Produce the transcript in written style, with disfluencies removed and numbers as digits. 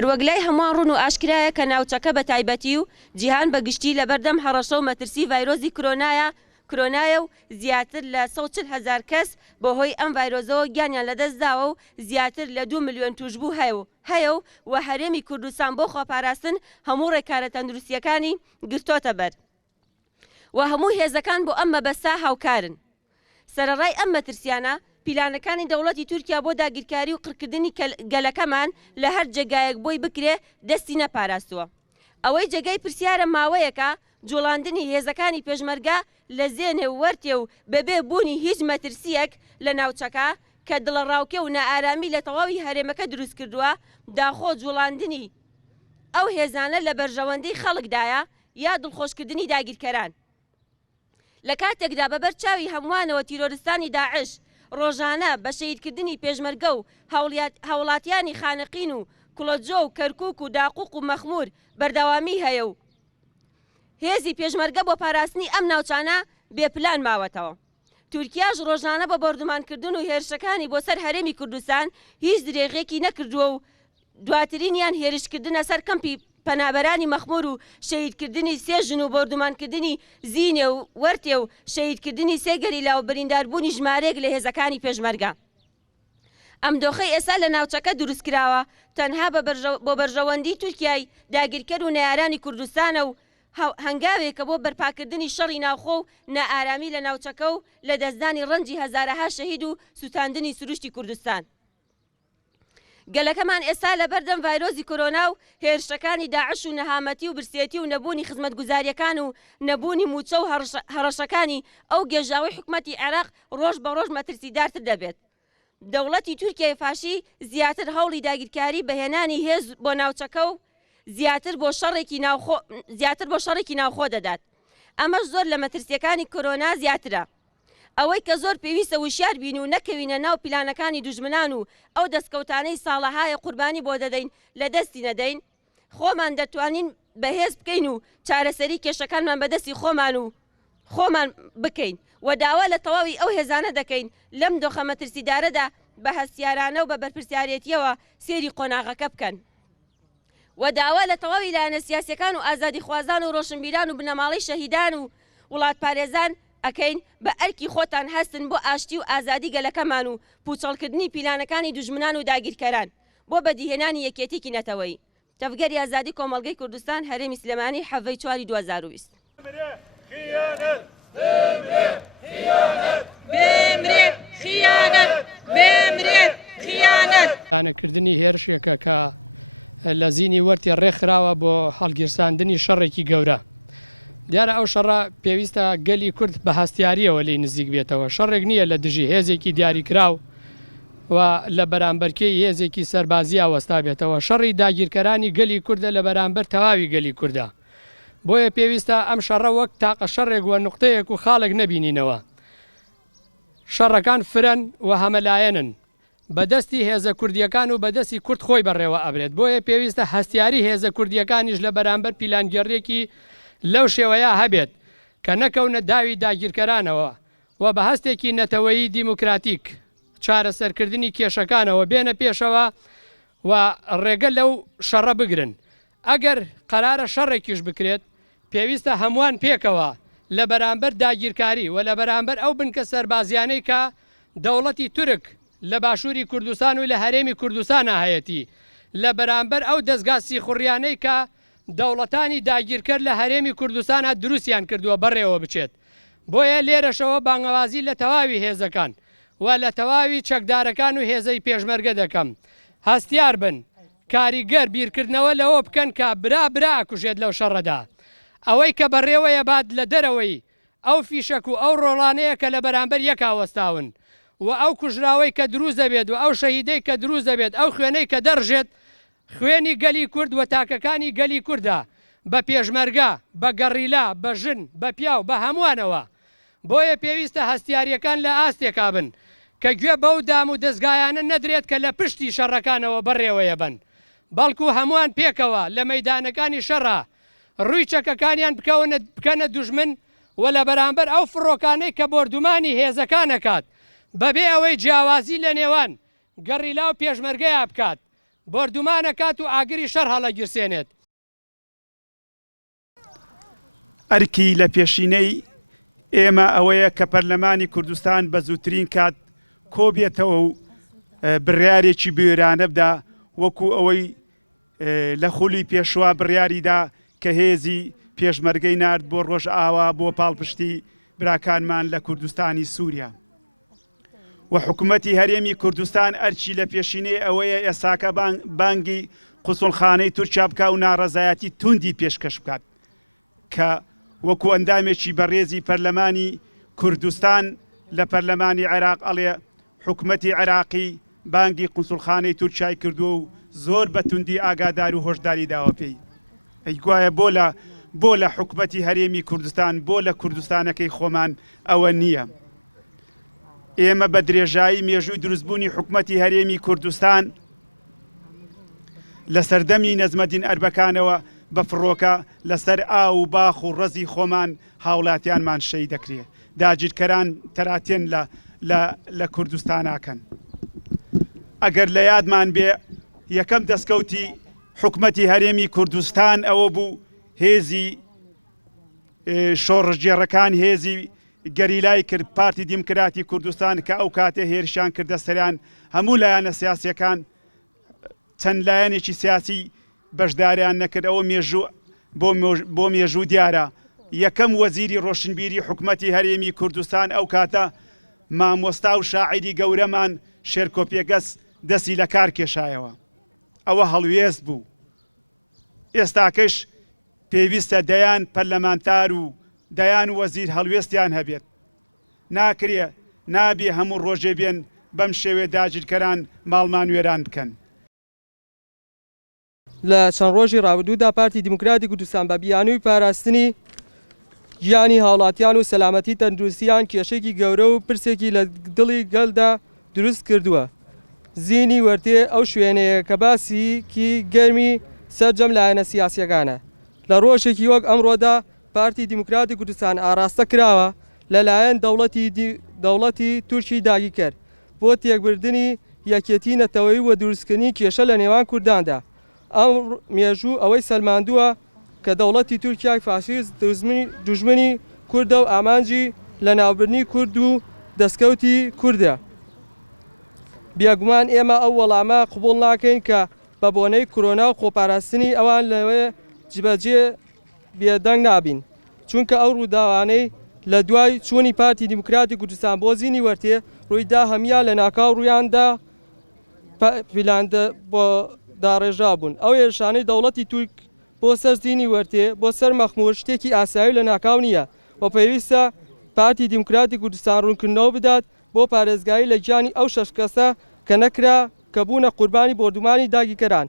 هەروەک لای هەمووان ڕوون و ئاشکرایە کە ناوچەکە بە تایبەتی و جیهان بەگشتی لەبەردەم هەڕەشە و مەترسی ڤایرۆزی کۆرۆنایە و زیاتر لە 140,000 کەس بەهۆی ئەم ڤایرۆزەوە گیانیان لەدەست داوە و زیاتر لە 2 ملیۆن توشبوو هەیە و هەرێمی کوردستان بۆ خۆپاراستن هەموو ڕێکارە تەندروستیەکانی گرتۆتە بەر و هەموو هێزەکان بۆ ئەم مەبەستا هاوکارن. سەرەڕای ئەم مەترسیانە پیلانەکانی دەوڵەتی تورکیا بۆ داگیرکاری و قڕکردنی گەلەکەمان لە هەر جێگایەک بۆی بکرێ دەستی نەپاراستووە. ئەوەی جێگای پرسیارە ماوەیەکە جوڵاندنی هێزەکانی پێشمەرگە لە زێنێ و وەرتێ و بەبێ بوونی هیچ مەترسیەک لە ناوچەکە کە دڵەڕاوکێ و نائارامی لە تەواوی هەرێمەکە دروست کردووە داخۆ جوڵاندنی ئەو هێزانە لە بەرژەوەندەی خەڵکدایە یا دڵخۆشکردنی داگیرکەران. لە کاتێکدا بەبەر چاوی هەمووانەوە تیرۆریستانی داعش ڕۆژانە بە شەیدکردنی پێشمەرگە و هاوڵاتیانی خانقین و کوڵەجۆ و کەرکووک و داقوق و مەخمور بەردەوامی هەیە و هێزی پێشمەرگە بۆ پاراستنی ئەم ناوچانە بێپلان ماوەتەوە. تورکیاش ڕۆژانە بە بەردومانکردن و هێرشەکانی بۆ سەر هەرێمی کوردستان هیچ درێغێکی نەکردووە و دواترینیان هێرشکردنە سەر کەمپی پەنابەرانی مەخمور و شەیدکردنی سێژن و بەردومانکردنی زینێ و وەرتێ و شەیدکردنی سێگەریلا و برینداربوونی ژمارەیەک لە هێزەکانی پێشمەرگە. ئەم دۆخەی ئێستا لە ناوچەکە دروستکراوە تەنها بۆ بەرژەوەندی تورکیای داگیرکەر و نەیارانی کوردستانە و هەنگاوێکە بۆ بەرپاکردنی شەڕی ناوخۆ و نائارامی لە ناوچەکە و لە دەستدانی ڕەنجی هەزارەها شەهید و سوتاندنی سروشتی کوردستان. گەلەکەمان ئێستا لە بەردەم ڤایرۆزی کۆرۆنا و هێرشەکانی داعش و نەهامەتی و برسێتی و نەبوونی خزمەتگوزاریەکان و نەبوونی موچە و هەڕەشەکانی ئەو گێژاوی حکومەتی عێراق ڕۆژ بە ڕۆژ مەترسیدارتر دەبێت. دەوڵەتی تورکیای فاشی زیاتر هەوڵی داگیرکاری بەهێنانی هێز بۆ ناوچەکە و زیاتر بۆ شەڕێکی ناوخۆ دەدات. ئەمەش زۆر لە مەترسیەکانی کۆرۆنا زیاترە. ئەوەی کە زۆر پێویستە وشیار بین و نەکەوینە ناو پیلانەکانی دوژمنان و ئەو دەستکەوتانەی ساڵەهای قوربانی بۆ دەدەین لە دەستی نەدەین، خۆمان دەتوانین بەهێز بکەین و چارەسەری کێشەکانمان بەدەستی خۆمان بکەین و داوا لە تەواوی ئەو هێزانە دەکەین لەم دۆخە مەترسیدارەدا بە هەستیارانە و بە بەرپرسیارەتیەوە سێری قۆناغەکە بکەن و داوا لە تەواوی لایەنە سیاسیەکان و ئازادی خوازان و ڕۆشنبیران و بنەماڵی شەهیدان و وڵات پارێزان ئەکەین بە ئەرکی خۆتان هەستن بۆ ئاشتی و ئازادی گەلەکەمان و پوچەڵکردنی پیلانەکانی دوژمنان و داگیرکەران بۆ بەدیهێنانی یەکێتێکی نەتەوەی. تەفگەری ئازادی کۆمەڵگەی کوردستان هەرێمی سلێمانی حەڤەی 4 2020. خیانەتکردنی هێرشێکە کە لە زینی وەرتی ڕێکخراوە بۆ هەڵگیرساندنی شەڕێکی گەورە. دیارە ئەو شەڕە پێویستە گەلی کورد بە هەستیاریەوە لی نزیک بێتەوە. شەڕێک نییە لە دژی هێزێکی دیاریکراو و لە بەرامبەرکەی هێزێکی سەربازی ئاوەستا بێتەوە. شەڕی داگیرکەرانی گەلی کوردە لە بەرامبەر تەواوی گەلی کووردە. بۆیە پێویستە ئەم شەڕە وەک تاقە شەڕێک وە نوقتەیەک و خاڵێک نەبینینەوە. شەڕەکان فرەن و هەمەلایەنن بەدەستی هێزە کوردیەکان و بەدەستی کورد خۆی بەڕێوە ئەبرێت. بۆیە پێویستە هەستیاری هێزە کوردیەکانیش لە بەرامبەر پیلانگەڕێکی لەو شێوەیە هەبێت کە نەکەونە داوی داگیرکەرانەوە و بە هەستێکی نەتەوەیی دیموکراتیک چارەسەرکردنی کێشەکانەوە بێنە پێشەوە و ڕێگە لەو شەڕە بگرن. ئەگەر قەرارە شەڕێکیش بکرێت پێویستە هەمووان پێکەوە لە بەرامبەر داگیرکاری و لە بەرامبەر ئەو بنکە سەربازیانەی کە دەوڵەتی تورک لە باشووری کوردستان و لە هەرێمی کوردستانە هەیەتی، لە بەرامبەر ئەو دەستگا سیخوڕیانەی کە دەوڵەتانی داگیرکرد لە هەرێمی کوردستانە دروستیان کردووە بەڕێوە بچێت. بۆیە لێرەشەوە بانگەوازی لە تەواوی هێزەکان و لە تەواوی چەکدارەکان و هێزەی پێشمەرگە دەکەم. هەستیار بن کاریگەر بیرکردنەوە لەوە بکەن کە برا کوژێت لەو شەڕەدا. ئەوەی کە بەڕێوەیە باد لە دەرەوەی ئەو فیشەک و ئەو ڕۆڵانەیە کە لە بەرامبەر یەکاوەستاون و ئەو کوژراوەی کە دروست دەبێت و ئەو شەهیدەی کە دروست دەبێت، ئەو خوێنەی کە دەڕژێت خوێنی گەلی کورد و تاکەکانی گەلی کووردە بە پێشمەرگە، بە گەڕیلا، بە ژن، بە پیاو، بە هەمووانەوە. بۆیە پێویستە هەستیاریەکان لە ئاستێکا بن کە گوێ بەو دام و دەستگایانە نەدرێت کە لە پشتی شەڕەکانەوە بەڕێوەیە بن، بەڵکو هەمووان پێکەوە لە مەیدانەکانی شەڕە ڕووی چەکەکانیان بکەنە دوژمن و لە بەرامبەر ئەو فڕۆکانەی کە بردومانی هێزەکانەکات بەبێ ئەوەی جیاوازی لە نێوان گەڕیلا و پێشمەرگەیە بکات، بردومانەکات و ئاگری شەڕ هەڵەگیرسێنێت. ئەرکی لە پێشینەی ئێمە ئەوەیە کە پەرلەمانی کوردستان بە زووترین کات کۆبێتەوە و بڕیارێکی بێرانە بدا وەکو ئەوەی لە خولی پێشوا بڕیاریدا کە هێزی پێشمەرگەی نرد بۆ ڕۆژ ئاوا بۆ پاڵپشتی براکانمان لە کوردستانی سووریا و حکوومەتی هەرێمی کوردستان ئەرچی لە پێشینەی ئەوەیە ئێساکە بانگی قوسڵخانەی تورکیا بکە و ناڕەزایەتی توندی پێشکەش بکات کە وەکو ئەندامێکی بەڕێزی پەرلەمانی کوردستان لە پەرلەمانی عێراق ئەڵێ حکوومەتی عێراقی بانگی قوسڵخانەی تورکیای کردووە و زۆر بە توندی ئاگادار و هۆشداری داوە پێی. ئەی گوایە بۆ لە حکوومەتی هەرێمی کوردستان بۆ لە کوردستانەکەی خۆمان ئەوە نییە. ئێمە بە درێژایی مێژووی دروستبوونی حکوومەتی هەرێمی کوردستان لە سەردەمی نەزمەدین ئەربەکانەوە بە فڕۆکە لەسەر ئاو و باخ و ڕەزی خۆمان هاوڵاتیانمان شەی دەکرێت. داگیرکەران تەراتێن لە کوردستاناکەن. ئەگەر لە یادمان بێ یەکەم دەستکەوتی حکوومەتی هەرێمی کوردستان ئەوە بوو هێزی شۆڕژگێڕەکان هێزی گەریلای کرد پارتی دیموکراتی کوردستان کە ئەو کاتێ هێرشان کردە سەریان هەموو لایەنە سیاسیەکان چەند لایەنێکی سیاسی بەشداریان نەکرد. ئەوە بۆ مێژوو دیارە یەکەم وەزیری ڕۆشنبیری حکوومەتی هەرێمی کوردستان ئەو کاتە مامۆستا و شاعیری گەورەمان شێرکۆپێگەس دەستی لە کار کێشایەوە. ئەوە هەڵوێست بوو. ئێستاکەش پێویستە دەیان پەرلەمانتار و دەیان وەزیر هەڵوێستیان هەبێت. ناکرێ نابێ هەموو ڕۆژێ بێن بەم شێوێ داگیرکەران ماڵمان وێران بکەن. لە چەند ڕۆژی ڕابردوودا پارتی دیموکراتی کوردستان بە بیانووی پاراستنی گیانی هاوڵاتیان و سەلامەتی تەندروستیان کێشێکی گەورە و پرسێکی لە دڵی گەلدا دروست کردووە. زیینی وەرتێ ئەو شوێنەیە کە باسیکی گەرمی سەرجەم لایەنە سیاسیەکانە. لە ڕۆژێکی وەک ئەمڕۆدا پارتی دیموکراتی کوردستان ئاراستە کراوە لەلایەن دەوڵەتی تورکی داگیرکەر بۆ تێکبردنی یەکێتی نەتەوەیی و دروستکردنی کێشە لە نێوان کورداندا. ئەم مێژوو ئەوەی سەلماندووە کە دەوڵەتی تورکیای فاشیست دوژمنی کوردە و ئامانجی لە ناوبردنی کورد و دەستکەوتی کووردە. بێگومان ئێمە ئەو وەڵامە قبوڵ ناکەین کە بە بۆنەی کۆرۆنا و خۆپاراستنی ئەوان لەوێ جبەجێ بێدەنگ نابین، چونکە ئەو ڕووداوانەی لە دوای چوونی پارتی دیموکراتی کوردستان بۆ زیینی وەرتێ ڕوویدا هەمیان لە ناکاو ڕوویاندا بۆ داڕێژا بوون. ئەو هێرشانەی دەوڵەتی تورک بۆ سەر زیینی وەرتێ بۆ سەر مەخموور شتێکی ئاسایی لە ناکاو نییە و پێویستە پارتی دیموکراتی کوردستان ڕوونکردنەوە بدات بۆ پارێزگایی لە گیانی ئەو شەش کەسە کە نەکرا کە بوونە قوربانی بردومانی داگیرکەران.